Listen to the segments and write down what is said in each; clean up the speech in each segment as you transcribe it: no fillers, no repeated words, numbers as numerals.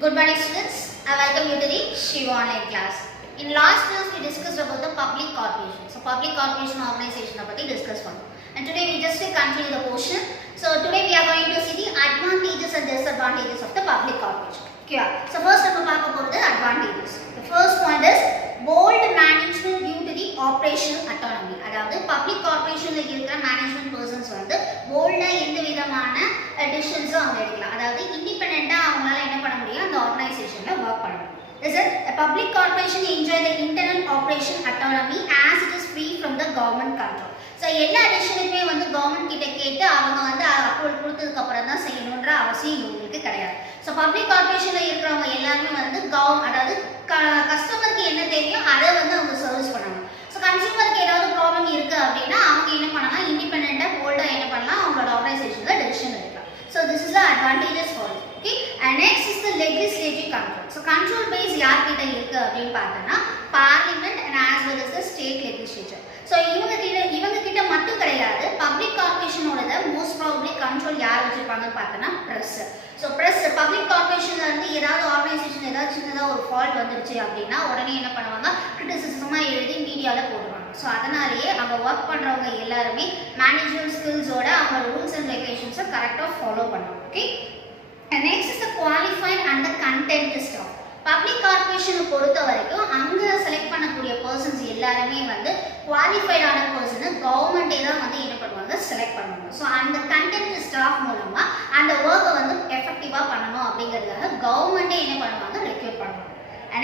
Good morning students, I welcome you to the Shiva online class. In last class we discussed about the public corporation. So public corporation organization we discussed one. And today we just continue the portion. So today we are going to see the advantages and disadvantages of the public corporation. Okay. So first we will talk about the advantages. The first point is bold management due to the operational autonomy. அதாவது public corporationல இருக்கிற management persons வந்து bold-ஆ எந்த விதமான decisions அவங்க எடுக்கலாம். அதாவது இண்டிபெண்டன்ட்டா அவங்களால என்ன பண்ண முடியும் அந்த ஆர்கனைசேஷன்ல வர்க் பண்ண முடியும். Is it a public corporation enjoy the internal operation autonomy as it is free from the government control. So எல்லா டிசிஷனுமே வந்து கவர்மெண்ட் கிட்ட கேட்டு அவங்க வந்து அப்ரூவல் கொடுத்ததுக்கு அப்புறம் தான் செய்யணும்ன்ற அவசியம் இவங்களுக்கு கிடையாது. ஸோ பப்ளிக் கார்பரேஷன்ல இருக்கிறவங்க எல்லாருமே வந்து அதாவது கஸ்டமருக்கு என்ன தேவையோ அதை வந்து அவங்க சர்வீஸ் பண்ணணும். ஸோ கன்சியூமருக்கு ஏதாவது ப்ராப்ளம் இருக்கு அப்படின்னா அவங்க என்ன பண்ணலாம், இண்டிபெண்டா போல்டா என்ன பண்ணலாம், அவங்களோட ஆர்கனைசேஷன்ல டெசிஷன் எடுக்கலாம். So this is the advantages for it. Okay, and next is the legislative control. So control base யார்கிட்ட இருக்கு அப்படின்னு பார்த்தோம்னா parliament and as well as the state legislature. So இவங்க கிட்ட மட்டும் கிடையாது, பப்ளிக் கார்பரேஷனோட மோஸ்ட் ப்ராபப்லி கண்ட்ரோல் யார் வச்சிருப்பாங்கன்னு பார்த்தோம்னா பிரஸ். ஸோ பிரஸ் பப்ளிக் கார்பரேஷன்ல இருந்து ஏதாவது ஆர்கனைசேஷன் ஏதாவது சின்னதாக ஒரு ஃபால்ட் வந்துருச்சு அப்படின்னா உடனே என்ன பண்ணுவாங்க, கிரிட்டிசிசமா எழுதி மீடியாவில் போடுவாங்க. ஸோ அதனாலேயே அங்கே ஒர்க் பண்ணுறவங்க எல்லாருமே மேனேஜ்மெண்ட் ஸ்கில்ஸோட அவங்க ரூல்ஸ் அண்ட் ரெகுலேஷன்ஸை கரெக்டாக ஃபாலோ பண்ணுவாங்க. Okay, next is the qualified and the content staff. Public கார்பரேஷனை பொறுத்த வரைக்கும் அங்கே செலக்ட் பண்ணக்கூடிய பர்சன்ஸ் எல்லாருமே வந்து குவாலிஃபைடான பர்சனை கவர்மெண்ட்டே தான் வந்து என்ன பண்ணுவாங்க, செலக்ட் பண்ணுவாங்க. ஸோ அந்த கண்டென்ட் ஸ்டாஃப் மூலமாக அந்த ஒர்க்கை வந்து எஃபெக்டிவாக பண்ணணும் அப்படிங்கிறதுக்காக கவர்மெண்ட்டே என்ன பண்ணுவாங்க, ரெக்ரூட் பண்ணுவாங்க.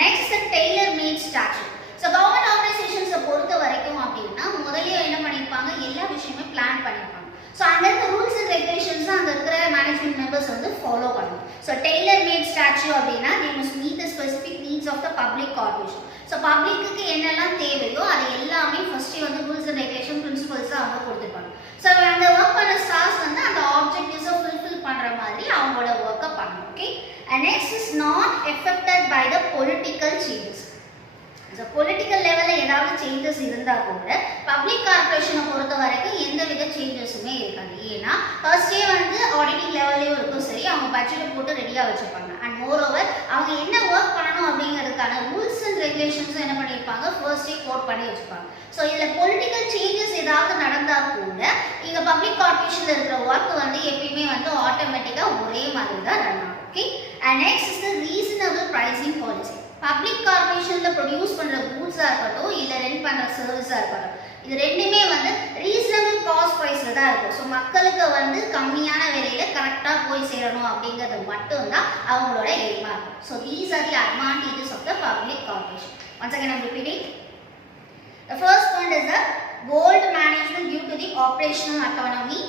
Next tailor made structure. So government ஆர்கனைசேஷன்ஸை பொறுத்த வரைக்கும் அப்படின்னா முதல்ல என்ன பண்ணியிருப்பாங்க, எல்லா விஷயமே பிளான் பண்ணியிருப்பாங்க. ஸோ அங்கே இருக்க ரூல்ஸ் அண்ட் ரெகுலேஷன்ஸ் அங்கே இருக்கிற மேனேஜ்மெண்ட் மெம்பர்ஸ் வந்து ஃபாலோ பண்ணணும். ஸோ டெய்லர் மேட் ஸ்டாச்சு அப்படின்னா they must meet the specific needs of the public corporation. So பப்ளிக்கு என்னெல்லாம் தேவையோ அது எல்லாமே ஃபர்ஸ்ட் வந்து ரூல்ஸ் அண்ட் ரெகுலேஷன் பிரின்சிபல்ஸ் அவங்க கொடுத்துருப்பாங்க. ஸோ அந்த ஒர்க் பண்ண ஸ்டாஃப்ஸ் வந்து அந்த ஆப்ஜெக்டிவ்ஸை ஃபுல்ஃபில் பண்ணுற மாதிரி அவங்களோட ஒர்க்கை பண்ணணும். Okay, and next is not affected by the political changes. So political லெவலில் ஏதாவது சேஞ்சஸ் இருந்தால் கூட பப்ளிக் கார்பரேஷனை பொறுத்த வரைக்கும் எந்த வித சேஞ்சஸுமே இருக்காது. ஏன்னா ஃபர்ஸ்டே வந்து ஆடிட்டிங் லெவல்லையும் இருக்கும் சரி, அவங்க பட்ஜெட்டை போட்டு ரெடியாக வச்சுருப்பாங்க. அண்ட் மோரோவர் அவங்க என்ன ஒர்க் பண்ணணும் அப்படிங்கிறதுக்கான ரூல்ஸ் அண்ட் ரெகுலேஷன்ஸும் என்ன பண்ணியிருப்பாங்க, ஃபர்ஸ்டே கோட் பண்ணி வச்சுருப்பாங்க. ஸோ இதில் பொலிட்டிக்கல் சேஞ்சஸ் ஏதாவது நடந்தால் கூட இங்கே பப்ளிக் கார்பரேஷனில் இருக்கிற ஒர்க் வந்து எப்பயுமே வந்து ஆட்டோமேட்டிக்காக ஒரே மாதிரி தான் ரன் ஆகும். Okay, and next is the reasonable pricing policy. Public கார்பரேஷனில் ப்ரொடியூஸ் பண்ணுற கூட்ஸாக இருக்கட்டும் இல்லை ரெண்ட் பண்ணுற சர்வீஸாக இருக்கட்டும், இது ரெண்டுமே வந்து ரீசனபிள் காஸ்ட் ப்ரைஸில் தான் இருக்கும். ஸோ மக்களுக்கு வந்து கம்மியான விலையில் கரெக்டாக போய் சேரணும் அப்படிங்கிறது மட்டும்தான் அவங்களோட எய்மாக இருக்கும். So these are the advantages of the public corporation. Once again I'm repeating. The first point is the bold management due to the operational autonomy,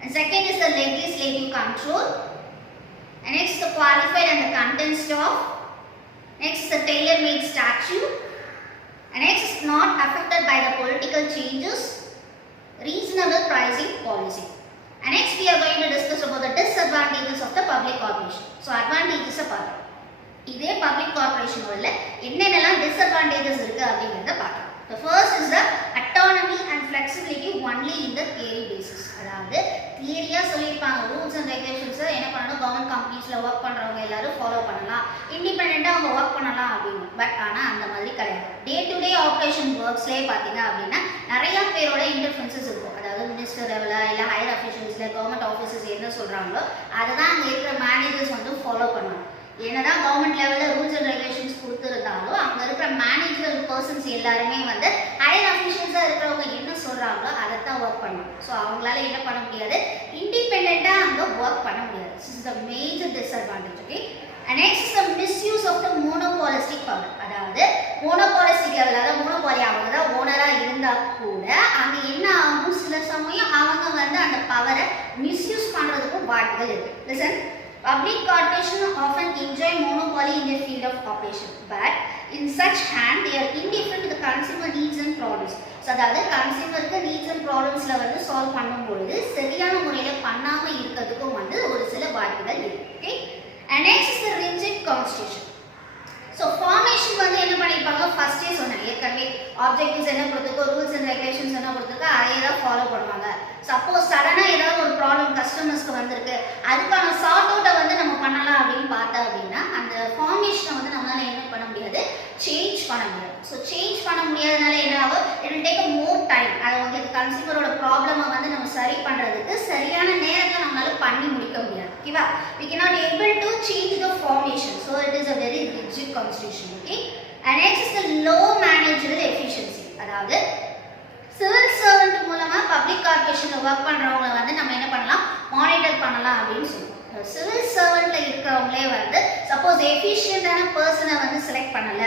and second is the legislative control, and next the qualified and the content staff, next is the tailor-made statute, and next is not affected by the political changes, reasonable pricing policy. And next we are going to discuss about the disadvantages of the public corporation. So advantages பார்க்கலாம். இதே public corporation உள்ள என்னென்னலாம் disadvantages இருக்கு அப்படிங்கிறத பார்க்கலாம். The first is the autonomy and flexibility only in the theory basis. அதாவது தியரியா சொல்லியிருப்பாங்க rules and ரெகுலேஷன்ஸை என்ன பண்ணணும், கவர்மெண்ட் கம்பெனிஸில் ஒர்க் பண்ணுறவங்க எல்லாரும் ஃபாலோ பண்ணலாம், இண்டிபெண்ட்டாக அவங்க ஒர்க் பண்ணலாம் அப்படின்னு. பட் ஆனால் அந்த மாதிரி கிடையாது. டே டு டே ஆப்ரேஷன் ஒர்க்ஸ்லேயே பார்த்தீங்க அப்படின்னா நிறையா பேரோட இன்டர்ஃபரன்சஸ் இருக்கும். அதாவது மினிஸ்டர் லெவலில் இல்லை ஹையர் அஃபிஷியல்ஸில் கவர்மெண்ட் ஆஃபீஸர்ஸ் என்ன சொல்கிறாங்களோ அதை தான் அங்கே இருக்கிற மேனேஜர்ஸ் வந்து ஃபாலோ பண்ணுவாங்க. என்னதான் கவர்மெண்ட் லெவலில் ரூல்ஸ் அண்ட் ரெகுலேஷன்ஸ் கொடுத்துருந்தாலும் அங்கே இருக்கிற மேனேஜ்மெண்ட் பர்சன்ஸ் எல்லாருமே வந்து ஹையர் அஃபிஷியல்ஸாக இருக்கிறவங்க என்ன சொல்கிறாங்களோ அதை தான் ஒர்க் பண்ணணும். ஸோ அவங்களால என்ன பண்ண முடியாது, இண்டிபெண்ட்டாக அங்கே ஒர்க் பண்ண முடியாது. This is the major disadvantage. Okay, and next is the misuse of the monopolistic power. அதாவது மோனோபாலிஸ்டிக் லெவல், அதாவது மோனோபாலி அவங்க தான் ஓனராக இருந்தால் கூட அங்கே என்ன ஆகும், சில சமயம் அவங்க வந்து அந்த பவரை மிஸ்யூஸ் பண்ணுறதுக்கும் வாய்ப்புகள் இருக்குது. Listen, public corporations often enjoy monopoly in their field of operation, but in such hand they are indifferent to the consumer needs and problems. So அதாவது கன்சியூமருக்கு நீட்ஸ் அண்ட் ப்ராப்ளம்ஸில் வந்து சால்வ் பண்ணும்பொழுது சரியான முறையில் பண்ணாமல் இருக்கிறதுக்கும் வந்து ஒரு சில வாய்ப்புகள் இருக்குது. Okay, and next is the rigid constitution. So formation வந்து என்ன பண்ணியிருப்பாங்க, ஃபர்ஸ்டே சொன்னேன் ஏற்கனவே ஆப்ஜெக்டிவ்ஸ் என்ன கொடுத்துருக்கோ ரூல்ஸ் அண்ட் ரெகுலேஷன்ஸ் என்ன கொடுத்துருக்கோ அதே தான் ஃபாலோ பண்ணுவாங்க. சப்போஸ் சடனாக ஏதாவது ஒரு ப்ராப்ளம் கஸ்டமர்ஸ்க்கு வந்திருக்கு, அதுக்கான சார்ட் அவுட்டை வந்து நம்ம பண்ணலாம் அப்படின்னு பார்த்தா அப்படின்னா ஸோ சேஞ்ச் பண்ண முடியாதனால என்ன ஆகும், it will take more time. அது உங்களுக்கு கன்சியூமரோட ப்ராப்ளமை வந்து நம்ம சரி பண்ணுறதுக்கு சரியான நேரத்தில் நம்மளால பண்ணி முடிக்க முடியாது. ஓகேவா, we cannot able to change the formation, so it is a very rigid constitution. Okay, and next is the low managerial efficiency. அதாவது சிவில் சர்வெண்ட் மூலமா பப்ளிக் கார்ப்பரேஷன்ல ஒர்க் பண்றவங்க வந்து நம்ம என்ன பண்ணலாம், மானிட்டர் பண்ணலாம் அப்படின்னு சொல்லுவோம். சிவில் சர்வெண்ட்ல இருக்கிறவங்களே வந்து சப்போஸ் எஃபிஷியன்டான பர்சனை வந்து செலக்ட் பண்ணல,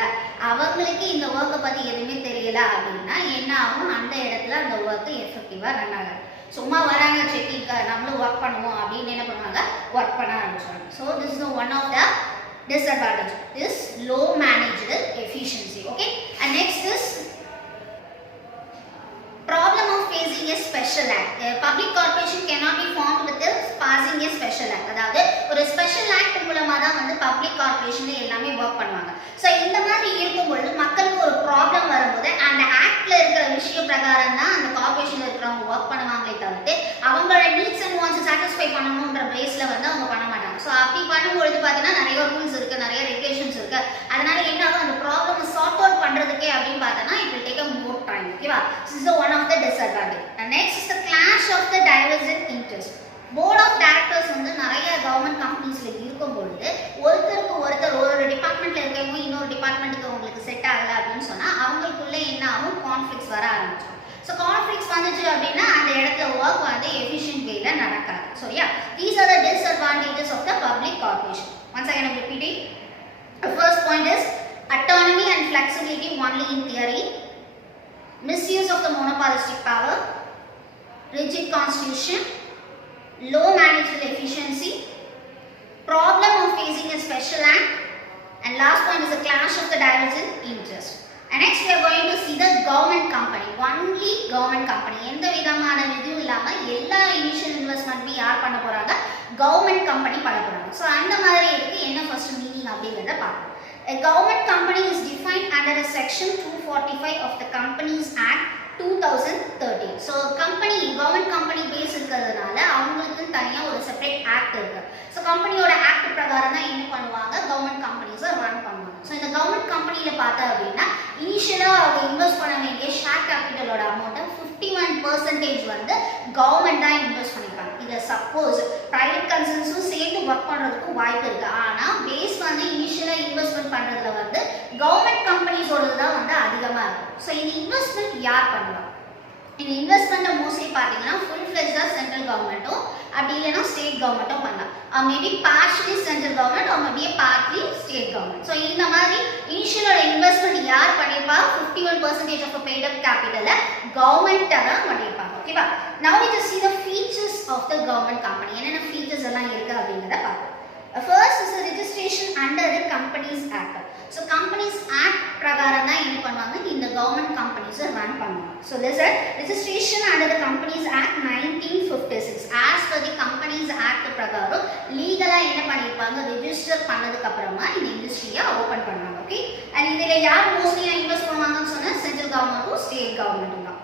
அவங்களுக்கு இந்த ஒர்க்கை பத்தி எதுவுமே தெரியல அப்படின்னா என்ன ஆகும், அந்த இடத்துல அந்த ஒர்க்கு எஃபெக்டிவா ரன் ஆகாது. சும்மா வராங்க செக்கிங்க நம்மளும் ஒர்க் பண்ணுவோம் அப்படின்னு என்ன பண்ணுவாங்க, ஒர்க் பண்ண ஆரம்பிச்சாங்க. So this is one of the disadvantage, is low managerial efficiency. Okay, and next is problem of facing a special act. A public corporation cannot be formed with passing a special act. அதாவது ஒரு special act மூலமா தான் வந்து public கார்ப்பரேஷன்ல எல்லாமே work பண்ணுவாங்க. So இந்த மாதிரி இருக்கும்போது மக்களுக்கு ஒரு ப்ராப்ளம் வரும்போது அந்த ஆக்ட்ல இருக்கிற விஷயம் பிரகாரம் தான் அந்த கார்ப்பரேஷன்ல இருக்கிறவங்க ஒர்க் பண்ணுவாங்களே தவிர்த்து அவங்களோட நீட்ஸ் அண்ட் வாண்ட்ஸ் சாட்டிஸ்ஃபை பண்ணணும்ன்ற பேஸ்ல வந்து அவங்க பண்ண மாட்டாங்க. ஸோ அப்படி பண்ணும்பொழுது பார்த்தீங்கன்னா நிறைய ரூல்ஸ் இருக்கு, நிறைய ரெகுலேஷன்ஸ் இருக்கு. அதனால என்ன ஆகும், அந்த ப்ராப்ளம் சார்ட் அவுட் பண்றதுக்கே அப்படின்னு பார்த்தோன்னா it will take a more time. ஓகேவா, this is one of the disadvantage. And next is the clash of the divergent interest. Board of directors வந்து நிறைய கவர்மெண்ட் கம்பெனிஸ்ல இருக்கும்பொழுது ஒருத்தருக்கு ஒருத்தர் ஒரு டிபார்ட்மெண்ட்ல இருக்கவங்க இன்னொரு டிபார்ட்மெண்ட்டுக்கு உங்களுக்கு செட் ஆகல அப்படின்னு சொன்னா அவங்களுக்குள்ள என்ன ஆகும், கான்ஃபிளிக்ஸ் வர ஆரம்பிச்சிடும். ஸோ கான்ஃபிளிக்ஸ் வந்துச்சு அப்படின்னா அந்த இடத்துல ஒர்க் வந்து எஃபிஷியன்ட் வேல நடக்காது. So yeah, these are the disadvantages of the public corporation. Once again I'm repeating. The first point is autonomy and flexibility only in theory, misuse of the monopolistic power, rigid constitution, low managerial efficiency, problem of facing a special act, and last point is the clash of the divergent interest. And next we are going to see the government company. Only government company. எந்த விதமான இதுவும் இல்லாம எல்லா initial இன்வெஸ்ட்மெண்ட்மே யார் பண்ண போறாங்க, government company பண்ண போறாங்க. ஸோ அந்த மாதிரி இருக்கு. என்ன ஃபர்ஸ்ட் மீனிங் அப்படிங்கிறத பார்க்கலாம். A government company is defined under a section 245 of the Companies Act 2013. So company government company base இருக்கிறதுனால அவங்களுக்கு தனியா ஒரு செப்பரேட் ஆக்ட் இருக்கு. ஸோ கம்பெனியோட ஆக்ட் பிரகாரம் தான் என்ன பண்ணுவாங்க, கவர்மெண்ட் கம்பெனிஸை ரன் பண்ணுவாங்க. ஸோ இந்த கவர்மெண்ட் கம்பெனியில பார்த்தா அப்படின்னா இனிஷியலா அவங்க இன்வெஸ்ட் பண்ண வேண்டிய ஷேர் கேபிட்டலோட அமௌண்ட்டை 51% வந்து கவர்மெண்ட் தான் இன்வெஸ்ட் பண்ணிருக்காங்க. இதை சப்போஸ் பிரைவேட் கன்சர்ன்ஸும் சேர்ந்து ஒர்க் பண்றதுக்கு வாய்ப்பு இருக்கு. ஆனா பேஸ் வந்து இனிஷியலா இன்வெஸ்ட்மெண்ட் பண்றதுல வந்து கவர்மெண்ட் கம்பெனிஸோடது தான் வந்து அதிகமா இருக்கும். ஸோ இந்த இன்வெஸ்ட்மெண்ட் யார் பண்ணுவாங்க, இந்த இன்வெஸ்ட்மெண்ட்டை மோஸ்ட்லி பார்த்தீங்கன்னா ஃபுல் ஃப்ளெஜ்டாக சென்ட்ரல் கவர்மெண்ட்டும் அப்படி இல்லைன்னா ஸ்டேட் கவர்மெண்ட்டும் பண்ணலாம். Maybe partially central government or maybe partly state government. So இந்த மாதிரி இனிஷியலோட இன்வெஸ்ட்மெண்ட் யார் பண்ணியிருப்பா, 51% ஆஃப் பெய்ட் அப் கேபிட்டலை கவர்மெண்ட்டாக தான் பண்ணியிருப்பாங்க. ஓகேவா, now we just see the features of the government company. என்னென்ன ஃபீச்சர்ஸ் எல்லாம் இருக்கு அப்படிங்கிறத பார்ப்போம். First is the registration under the Companies Act. So Companies Act பிரகாரம் தான் என்ன பண்ணுவாங்க, இந்த கவர்மெண்ட் கம்பெனிஸை ரன் பண்ணுவாங்க. So there's a registration under the Companies Act 1956. As per the Companies Act பிரகாரம் லீகலா என்ன பண்ணிருப்பாங்க, ரெஜிஸ்டர் பண்ணதுக்கு அப்புறமா இந்த இண்டஸ்ட்ரியை ஓபன் பண்ணுவாங்க. ஓகே, அண்ட் இதுல யார் மோஸ்ட்லி இன்வெஸ்ட் பண்ணுவாங்கன்னு சொன்னா சென்ட்ரல் கவர்மெண்ட்டும் ஸ்டேட் கவர்மெண்ட்டும் தான்.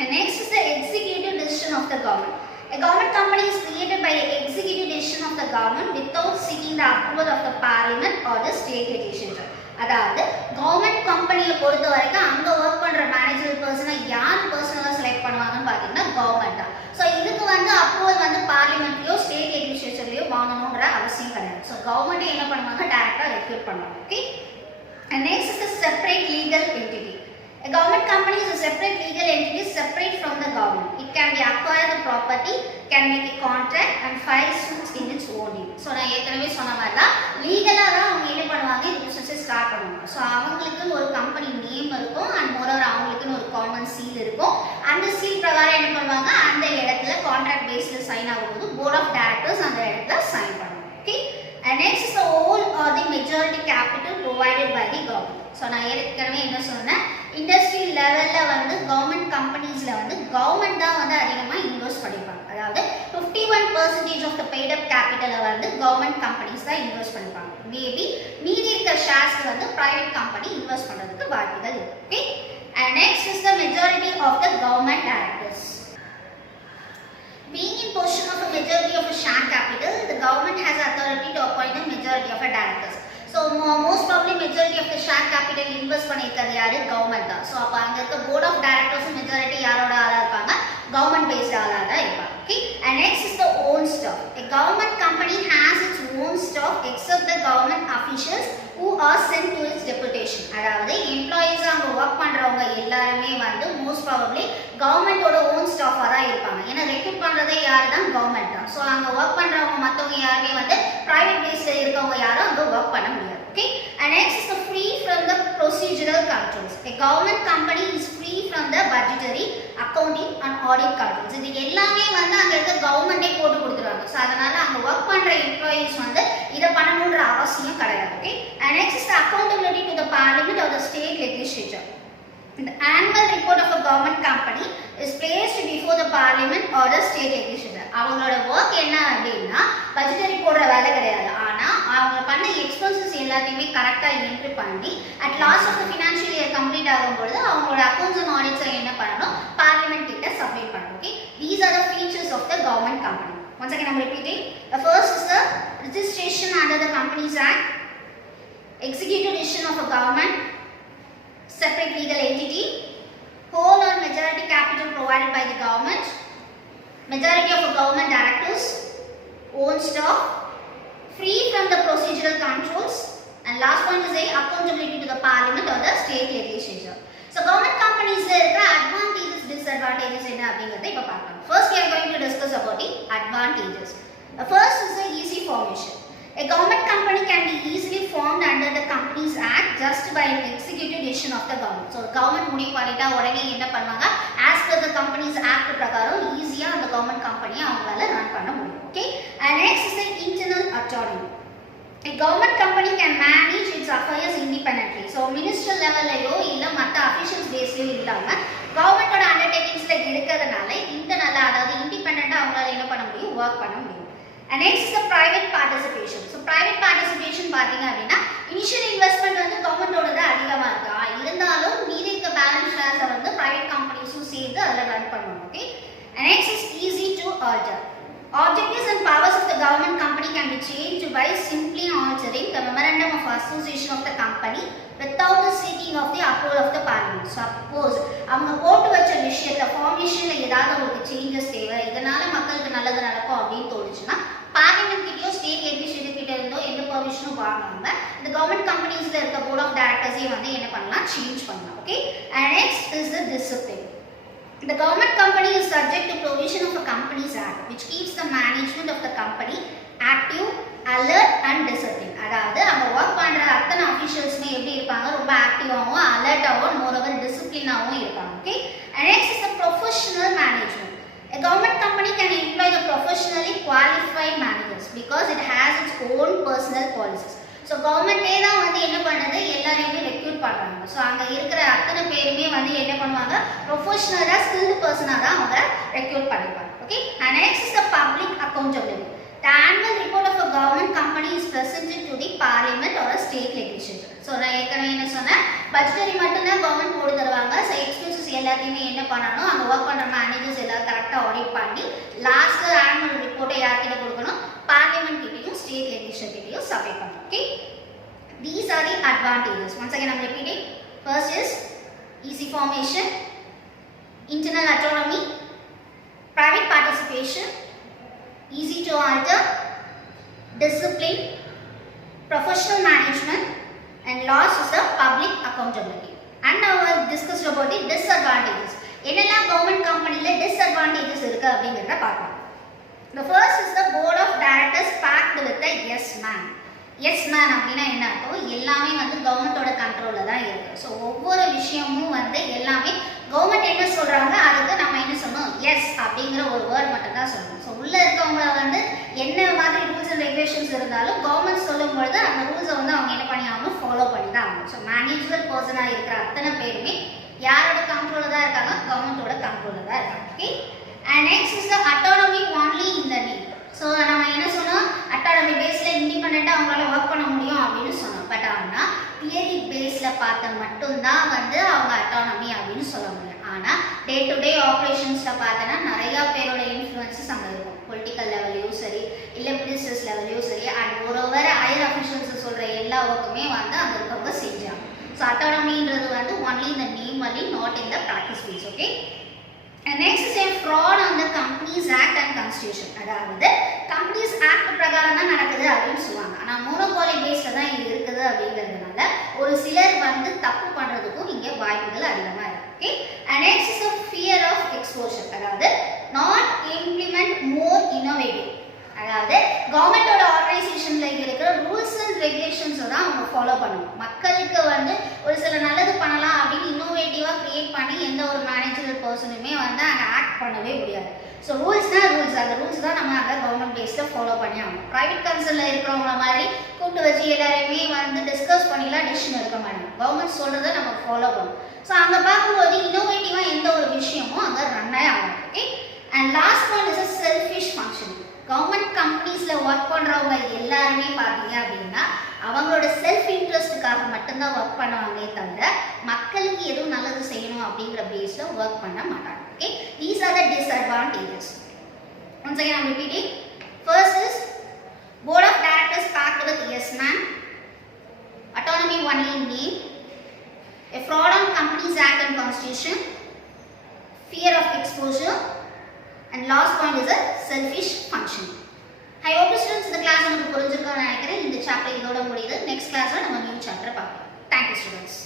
And next is the executive decision of the government. A government company is created by the executive decision of the government without seeking the approval of the parliament or the state legislature. அதாவது government கம்பெனியை பொறுத்த வரைக்கும் அங்க work பண்ற manager பர்சனை யார் பர்சனலா select பண்ணுவாங்கன்னு பாத்தீங்கன்னா கவர்மெண்ட் தான். ஸோ இதுக்கு வந்து அப்ரூவல் வந்து பார்லிமெண்ட்லயோ ஸ்டேட் லெஜிஸ்லேச்சர்லயோ வாங்கணும்ன்ற அவசியம் கிடையாது. ஸோ கவர்மெண்ட் என்ன பண்ணுவாங்க, டைரக்டா ரெக்ரூட் பண்ணுவாங்க. Okay, and next is the separate legal entity. A government company is a separate legal entity separate from the government. It can be acquire the property, can make a contract and file suits in its own name. So நான் ஏற்கனவே சொன்ன மாதிரி தான் லீகலா தான் அவங்க என்ன பண்ணுவாங்க, இந்த பிசினஸை ஸ்டார்ட் பண்ணுவாங்க. ஸோ அவங்களுக்கு ஒரு கம்பெனி நேம் இருக்கும் அண்ட் மோரோவர் அவங்களுக்குன்னு ஒரு காமன் சீல் இருக்கும். அந்த சீல் பிரகாரம் என்ன பண்ணுவாங்க, அந்த இடத்துல கான்ட்ராக்ட் பேஸ்ல சைன் ஆகும்போது போர்ட் ஆஃப் டைரக்டர்ஸ் அந்த இடத்துல சைன் பண்ணுவாங்க. Okay, and next is the whole or the majority capital provided by the government. So நான் ஏற்கனவே என்ன சொன்னேன், இண்டஸ்ட்ரி லெவலில் வந்து கவர்மெண்ட் கம்பெனிஸில் வந்து கவர்மெண்ட் தான் வந்து அதிகமாக இன்வெஸ்ட் பண்ணிப்பாங்க. அதாவது 51% ஆஃப் த பெய்ட் அப் கேபிட்டலை வந்து கவர்மெண்ட் கம்பெனிஸ் தான் இன்வெஸ்ட் பண்ணிப்பாங்க. மேபி மீதி இருக்கிற ஷேர்ஸ் வந்து பிரைவேட் கம்பெனி இன்வெஸ்ட் பண்ணுறதுக்கு வாய்ப்புகள் இருக்கு. Okay, and next is the majority of the government directors. Being in possession of a majority of a share capital, the government has authority to appoint the majority of a directors. So most probably majority of the share capital invest பண்ணியிருக்கிறது யாரு? Government தான். So அப்போ அங்கே இருக்க board of டைரக்டர்ஸும் majority யாரோட ஆளாக இருப்பாங்க? Government paste ஆளாக தான் இருப்பாங்க. Okay, and next is the own stock. A government company has its own stock except the government officials who are sent to its deputation. அதாவது எம்ப்ளாயீஸ் அங்கே ஒர்க் பண்ணுறவங்க எல்லாருமே வந்து மோஸ்ட் ப்ராபப்ளி கவர்மெண்டோட ஓன் ஸ்டாஃபாக தான் இருப்பாங்க. ஏன்னா ரெக்ரூட் பண்ணுறதே யார் தான்? கவர்மெண்ட் தான். ஸோ அங்கே ஒர்க் பண்ணுறவங்க மற்றவங்க யாருமே வந்து ப்ரைவேட் பேஸில் இருக்கவங்க யாரும் அங்கே ஒர்க் பண்ண முடியாது. Okay, and next is the free from the procedural controls. A government company is free from the budgetary, accounting and audit controls. இது எல்லாமே வந்து அங்க இருக்க கவர்மெண்டே போட்டு கொடுத்துருவாங்க. ஸோ அதனால அங்க ஒர்க் பண்ற எம்ப்ளாயீஸ் வந்து இதை பண்ணணுன்ற அவசியம் கிடையாது. Okay, and next is the accountability to the parliament or the state legislature. The annual report of a government company is placed before the parliament or the state legislature. அவங்களோட work என்ன அப்படின்னா budgetary போடுற வேலை கிடையாது. ஆனா அவங்க பண்ண expenses எல்லாத்தையுமே கரெக்டாக என்ட்ரி பண்ணி at last of the financial year complete ஆகும்பொழுது அவங்களோட அக்கௌண்ட்ஸ் அண்ட் ஆடிட்ஸை என்ன பண்ணணும்? பார்லிமெண்ட் கிட்ட சப்மிட் பண்ணணும். Okay, these are the features of the government company. Once again I'm repeating. The first is the registration under the Companies Act, executive decision of a government, separate legal entity, whole or majority capital provided by the government, majority of the government directors, own stock, free from the procedural controls, and last point is the accountability to the parliament or the state legislature. So government companies la irukka advantages disadvantages enna abingadha ipo paakalam. First we are going to discuss about the advantages. The first is the easy formation. A government company can be easily formed under the Companies Act just by an executive decision of the government. So government முடிவு பண்ணிட்டா உடனே என்ன பண்ணுவாங்க? As per the Companies Act பிரகாரம் ஈஸியா அந்த government கம்பெனியை அவங்களால ரன் பண்ண முடியும். Okay, and next is the internal autonomy. A government company can manage its affairs independently. So minister levelலையோ இல்ல மற்ற அஃபிஷியல்ஸ் பேஸ்லயோ இல்லாம கவர்மெண்டோட அண்டர்டேக்கிங்ஸ்ல இருக்கிறதுனால இன்டர்னலா அதாவது இண்டிபெண்டண்டா அவங்களால என்ன பண்ண முடியும்? ஒர்க் பண்ண முடியும். And next is the private participation. So private participation பாத்தீங்க அப்படின்னா இனிஷியல் இன்வெஸ்ட்மெண்ட் வந்து கவர்மெண்டோட தான் அதிகமா இருக்கு. இருந்தாலும் மீதி இருக்க பேலன்ஸ் ஷேர்ஸை வந்து பிரைவேட் கம்பெனிஸும் சேர்ந்து அதில் ரன் பண்ணுவாங்க. Okay, and next is easy to alter. Objectives and powers of the government company can be changed by simply altering the memorandum of association of the company without the seeking of the approval of the parliament. Suppose அவங்க போட்டு வச்ச விஷயத்தை ஃபார்மேஷன்ல ஏதாவது ஒரு changes தேவை, இதனால மக்களுக்கு நல்லது நடக்கும் அப்படின்னு தோணுச்சுன்னா பார்லிமெண்ட் கிட்டயோ ஸ்டேட் லெஜிஸ்லேச்சர் கிட்ட இருந்தோ எந்த பெர்மிஷனும் வாங்காம இந்த கவர்மெண்ட் கம்பெனிஸ்ல இருக்க போர்ட் ஆஃப் டைரக்டர்ஸே வந்து என்ன பண்ணலாம்? சேஞ்ச் பண்ணலாம். Okay, and next is the discipline. The government company is subject to provision of a Companies Act which keeps the management of the company active, alert and disciplined. அதாவது அங்க work பண்ற அத்தனை அஃபிஷியல்ஸ்மே எப்படி இருப்பாங்க? ரொம்ப ஆக்டிவாகவும் அலர்ட்டாகவும் மோரோவர் டிசிப்ளினாகவும் இருப்பாங்க. Okay, and next is the professional management. A government company can employ the professionally qualified managers because it has its own personal policies. So கவர்மெண்டே தான் வந்து என்ன பண்ணுது? எல்லாரையுமே ரெக்ரூட் பண்ணுறாங்க. ஸோ அங்கே இருக்கிற அத்தனை பேருமே வந்து என்ன பண்ணுவாங்க? ப்ரொஃபஷனலாக ஸ்கில்டு பர்சனாக தான் அவங்க ரெக்ரூட் பண்ணிப்பாங்க. Okay, and next is the public accountability. The annual report of a government company is presented to the parliament or a state legislature. So நான் ஏற்கனவே என்ன சொன்னேன்? பட்ஜெட்டரி மட்டும்தான் கவர்மெண்ட் போட்டு தருவாங்க. ஸோ எக்ஸ்பென்சஸ் எல்லாத்தையுமே என்ன பண்ணணும்? அங்கே ஒர்க் பண்ணுற மேனேஜர்ஸ் எல்லாம் கரெக்டாக ஆடிட் பண்ணி லாஸ்ட் ஆனுவல் ரிப்போர்ட்டை யார்கிட்ட கொடுக்கணும்? பார்லிமெண்ட் கிட்டையும் ஸ்டேட் லெஜிஸ்லேச்சர் கிட்டையும் சப்மிட் பண்ணணும். Okay, these are the advantages. Once again I'm repeating. First is easy formation, internal autonomy, private participation, easy to alter, discipline, professional management, and last is the public accountability. And now we'll discuss about the disadvantages. என்னெல்லாம் government கம்பெனில disadvantages இருக்கு அப்படிங்கறத பார்க்கலாம். The first is the board of directors packed with a yes man. Yes man அப்படின்னா என்ன அர்த்தம்? எல்லாமே வந்து கவர்மெண்டோட கண்ட்ரோலில் தான் இருக்குது. ஸோ ஒவ்வொரு விஷயமும் வந்து எல்லாமே கவர்மெண்ட் என்ன சொல்கிறாங்க அதுக்கு நம்ம என்ன சொல்லணும்? எஸ் அப்படிங்கிற ஒரு வேர்ட் மட்டும் தான் சொல்லணும். ஸோ உள்ளே இருக்கவங்கள வந்து என்ன மாதிரி ரூல்ஸ் அண்ட் ரெகுலேஷன்ஸ் இருந்தாலும் கவர்மெண்ட் சொல்லும் பொழுது அந்த ரூல்ஸை வந்து அவங்க என்ன பண்ணி ஆகணும்? ஃபாலோ பண்ணி தான் ஆகணும். ஸோ மேனேஜ்மெண்ட் பர்சனாக இருக்கிற அத்தனை பேருமே யாரோட கண்ட்ரோலில் தான் இருக்காங்க? கவர்மெண்டோட கண்ட்ரோலில் தான் இருக்காங்க. Okay, and next is the autonomy only in the name. So நம்ம என்ன சொன்னோம்? அட்டானமி பேஸில் இண்டிபெண்ட்டாக அவங்களால ஒர்க் பண்ண முடியும் அப்படின்னு சொன்னோம். பட் ஆனால் தியரி பேஸில் பார்த்த மட்டும்தான் வந்து அவங்க அட்டானமி அப்படின்னு சொல்ல முடியும். ஆனால் டே டு டே ஆப்ரேஷன்ஸில் பார்த்தோன்னா நிறையா பேரோட இன்ஃப்ளூயன்ஸஸ் அங்கே இருக்கும். பொலிட்டிக்கல் லெவல்லையும் சரி, இல்லை மினிஸ்டர்ஸ் லெவல்லையும் சரி, அண்ட் ஓவர் ஹையர் அஃபிஷியல்ஸஸ் சொல்கிற எல்லா ஒர்க்குமே வந்து அங்கே இருக்கவங்க செஞ்சாங்க. ஸோ அட்டானமின்றது வந்து ஒன்லி இந்த name only, not in the practice phase. Okay. And next is a fraud on the Companies Act and Constitution. அதாவது Companies Act பிரகாரம் தான் நடக்குது அப்படின்னு சொல்லுவாங்க. ஆனால் மோனோபாலி பேஸ்ல தான் இது இருக்குது அப்படிங்கிறதுனால ஒரு சிலர் வந்து தப்பு பண்ணுறதுக்கும் இங்கே வாய்ப்புகள் அதிகமாக இருக்கு. Okay. And next is a fear of exposure. அதாவது not implement more innovative. அதாவது கவர்மெண்டோட ஆர்கனைசேஷன்ல இருக்கிற ரூல்ஸ் அண்ட் ரெகுலேஷன்ஸை தான் அவங்க ஃபாலோ பண்ணணும். மக்களுக்கு வந்து ஒரு சில நல்லது பண்ணலாம் அப்படின்னு இன்னோவேட்டிவாக கிரியேட் பண்ணி எந்த ஒரு மேனேஜரல் பர்சனுமே வந்து அங்கே ஆக்ட் பண்ணவே முடியாது. ஸோ ரூல்ஸ்னா ரூல்ஸ், அந்த ரூல்ஸ் தான் நம்ம அங்கே கவர்மெண்ட் பேஸில் ஃபாலோ பண்ணி ஆகணும். ப்ரைவேட் கன்சர்னில் இருக்கிறவங்கள மாதிரி கூப்பிட்டு வச்சு எல்லாரையுமே வந்து டிஸ்கஸ் பண்ணிலாம் டிசிஷன் எடுக்க மாட்டாங்க. கவர்மெண்ட் சொல்கிறத நம்ம ஃபாலோ பண்ணணும். ஸோ அங்கே பார்க்கும்போது இன்னோவேட்டிவாக எந்த ஒரு விஷயமும் அங்கே ரன்னே ஆகும். Okay. And last one is a selfish function. Government கம்பெனிஸில் ஒர்க் பண்ணுறவங்க எல்லாருமே பார்த்தீங்க அப்படின்னா அவங்களோட செல்ஃப் இன்ட்ரெஸ்ட்டுக்காக மட்டும்தான் ஒர்க் பண்ணுவாங்களே தவிர மக்களுக்கு எதுவும் நல்லது செய்யணும் அப்படிங்கிற பேஸில் ஒர்க் பண்ண மாட்டாங்க. Okay. These are the disadvantages. Once again I'm repeating. First is board of directors packed with yes man, autonomy only in name, a fraud on Companies Act and Constitution, fear of exposure, and last point is a selfish function. I hope students இந்த class உங்களுக்கு புரிஞ்சிருக்கும்னு நினைக்கிறேன். இந்த chapter இதோட முடியுது. Next கிளாஸ்ல நம்ம new chapter பார்க்கலாம். Thank you students.